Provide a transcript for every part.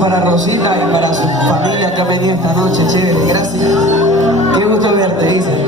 para Rosita y para su familia que ha venido esta noche, chévere, gracias. Qué gusto verte, dice.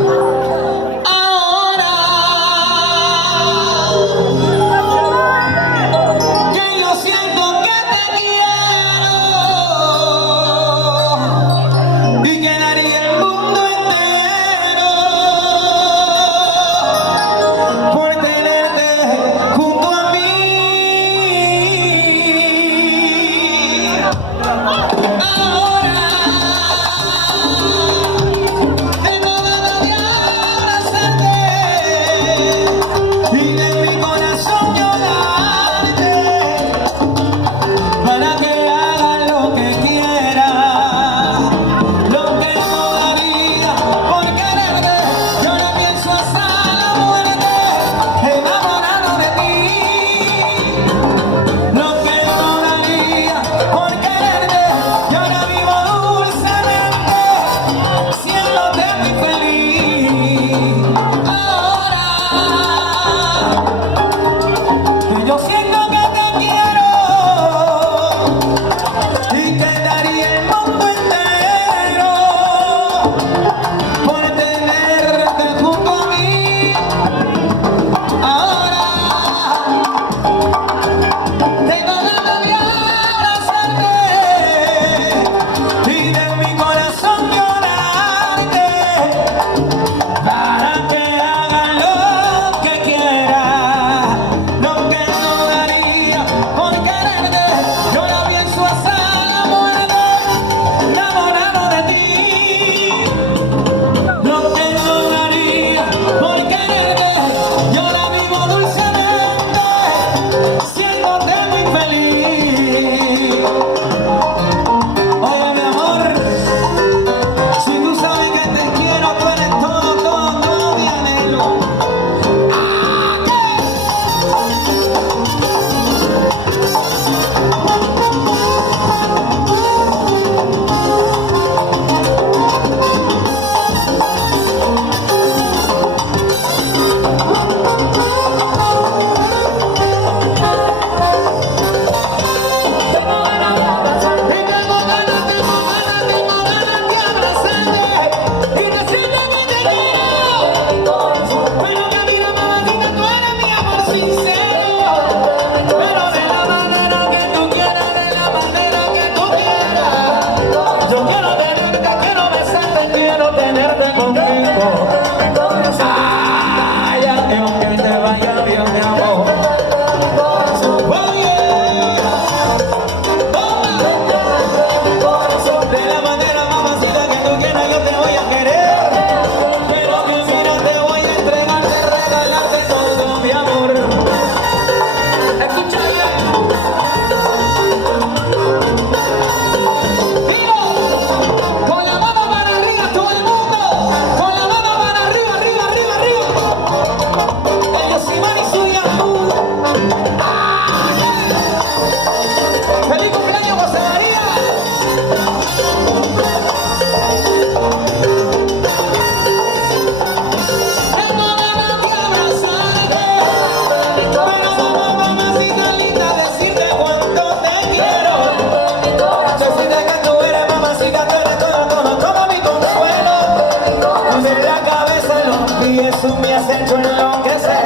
Tú me has hecho enloquecer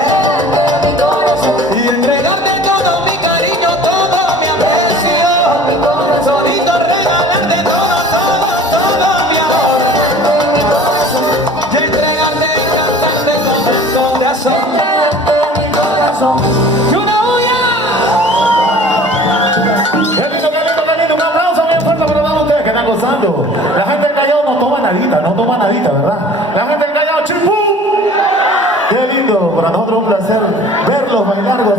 y entregarte todo mi cariño, todo mi aprecio, solito regalarte todo, todo mi amor, y entregarte y cantarte todo el corazón, y una bulla. Qué lindo, un aplauso bien fuerte para todos ustedes que están gozando. La gente del Callao no toma nadita, ¿verdad? La gente del Callao, ¡chimpú! Qué lindo, para nosotros un placer verlos bailar, gozar.